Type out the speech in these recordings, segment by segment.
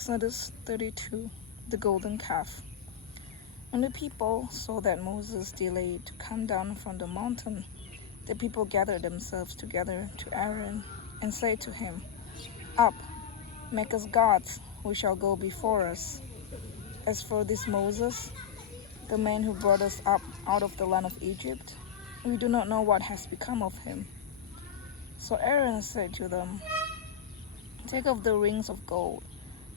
Exodus 32, the golden calf. When the people saw that Moses delayed to come down from the mountain, the people gathered themselves together to Aaron and said to him, "Up, make us gods who shall go before us. As for this Moses, the man who brought us up out of the land of Egypt, we do not know what has become of him." So Aaron said to them, "Take off the rings of gold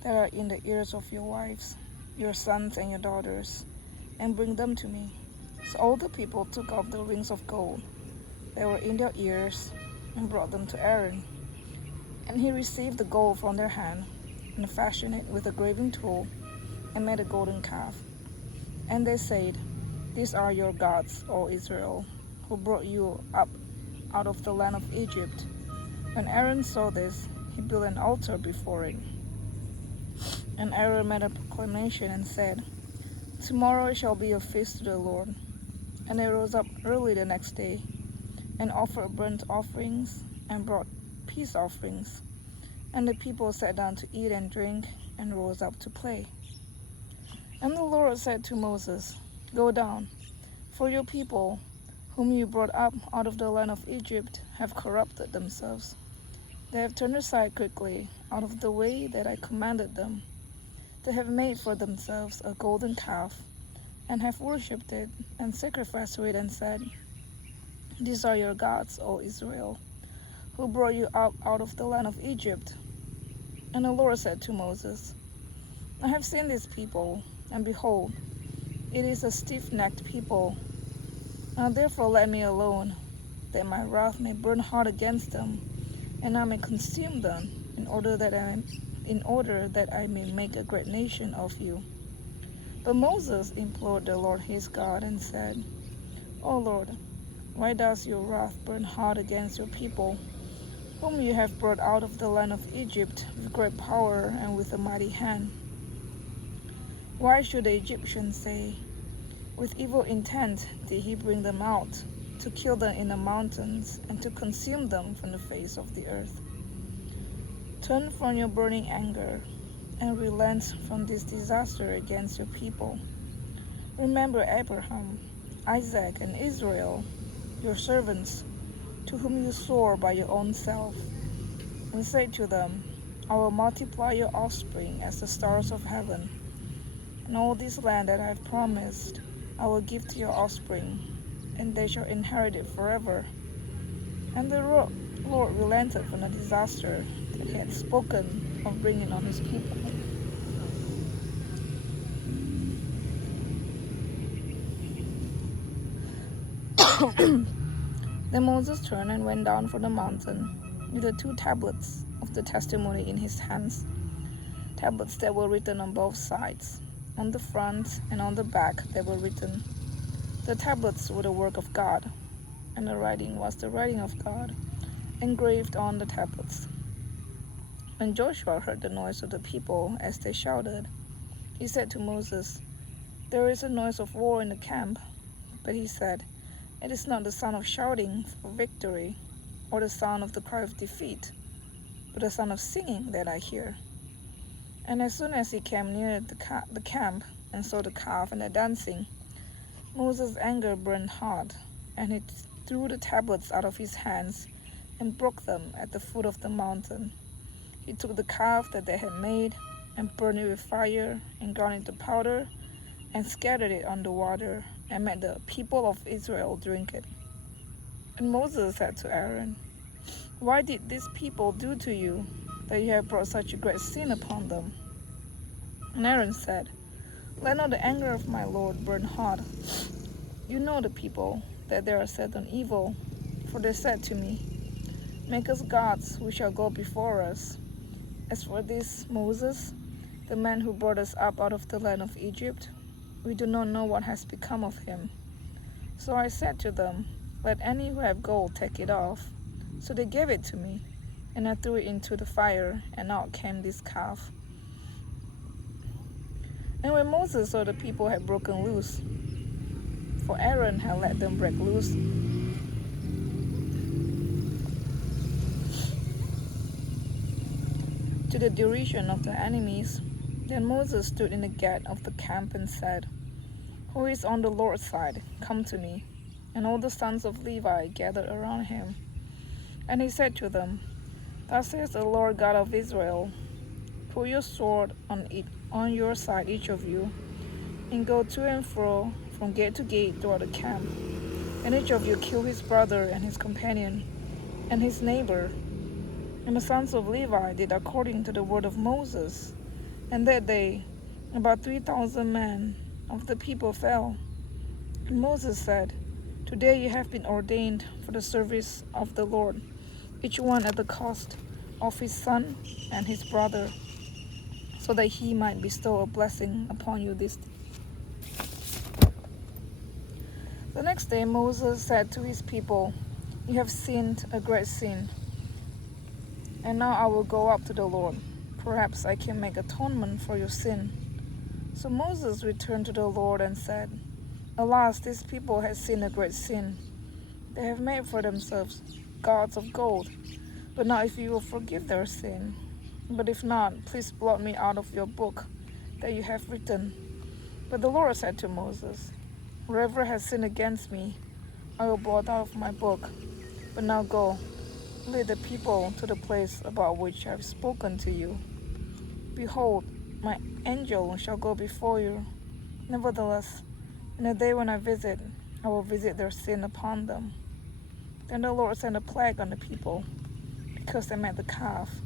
that are in the ears of your wives, your sons and your daughters, and bring them to me." So all the people took off the rings of gold that were in their ears and brought them to Aaron. And he received the gold from their hand and fashioned it with a graving tool and made a golden calf. And they said, "These are your gods, O Israel, who brought you up out of the land of Egypt." When Aaron saw this, he built an altar before it. And Aaron made a proclamation and said, "Tomorrow it shall be a feast to the Lord." And they rose up early the next day and offered burnt offerings and brought peace offerings. And the people sat down to eat and drink and rose up to play. And the Lord said to Moses, "Go down, for your people, whom you brought up out of the land of Egypt, have corrupted themselves. They have turned aside quickly out of the way that I commanded them. They have made for themselves a golden calf, and have worshipped it, and sacrificed to it, and said, 'These are your gods, O Israel, who brought you up out of the land of Egypt.' And the Lord said to Moses, 'I have seen this people, and behold, it is a stiff-necked people. Now therefore let me alone, that my wrath may burn hot against them, and I may consume them, in order that I may make a great nation of you.' But Moses implored the Lord his God and said, 'O Lord, why does your wrath burn hot against your people, whom you have brought out of the land of Egypt with great power and with a mighty hand? Why should the Egyptians say, with evil intent did he bring them out, to kill them in the mountains and to consume them from the face of the earth? Turn from your burning anger and relent from this disaster against your people. Remember Abraham, Isaac, and Israel, your servants, to whom you swore by your own self, and say to them, I will multiply your offspring as the stars of heaven, and all this land that I have promised I will give to your offspring, and they shall inherit it forever.' And the Lord relented from the disaster that he had spoken of bringing on his people. Then Moses turned and went down from the mountain with the 2 tablets of the testimony in his hands, tablets that were written on both sides. On the front and on the back they were written. The tablets were the work of God, and the writing was the writing of God, engraved on the tablets. When Joshua heard the noise of the people as they shouted, he said to Moses, 'There is a noise of war in the camp.' But he said, 'It is not the sound of shouting for victory, or the sound of the cry of defeat, but the sound of singing that I hear.' And as soon as he came near the camp and saw the calf and the dancing, Moses' anger burned hot, and he threw the tablets out of his hands and broke them at the foot of the mountain. He took the calf that they had made and burned it with fire and ground it to powder and scattered it on the water and made the people of Israel drink it. And Moses said to Aaron, 'Why did these people do to you that you have brought such a great sin upon them?' And Aaron said, 'Let not the anger of my Lord burn hot. You know the people, that they are set on evil. For they said to me, Make us gods who shall go before us. As for this Moses, the man who brought us up out of the land of Egypt, we do not know what has become of him.' So I said to them, Let any who have gold take it off. So they gave it to me, and I threw it into the fire, and out came this calf." And when Moses saw the people had broken loose, for Aaron had let them break loose, to the derision of the enemies, Then Moses stood in the gate of the camp and said, "Who is on the Lord's side? Come to me." And all the sons of Levi gathered around him. And he said to them, "Thus says the Lord God of Israel, put your sword on your side, each of you, and go to and fro from gate to gate throughout the camp. And each of you kill his brother and his companion and his neighbor." And the sons of Levi did according to the word of Moses. And that day about 3,000 men of the people fell. And Moses said, "Today you have been ordained for the service of the Lord, each one at the cost of his son and his brother, so that he might bestow a blessing upon you this day." The next day Moses said to his people, "You have sinned a great sin, and now I will go up to the Lord. Perhaps I can make atonement for your sin." So Moses returned to the Lord and said, "Alas, this people has sinned a great sin. They have made for themselves gods of gold. But now if you will forgive their sin, but if not, please blot me out of your book that you have written." But the Lord said to Moses, "Whoever has sinned against me, I will blot out of my book. But now go, lead the people to the place about which I have spoken to you. Behold, my angel shall go before you. Nevertheless, in the day when I visit, I will visit their sin upon them." Then the Lord sent a plague on the people, because they made the calf,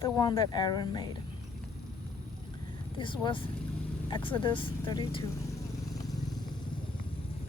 the one that Aaron made. This was Exodus 32.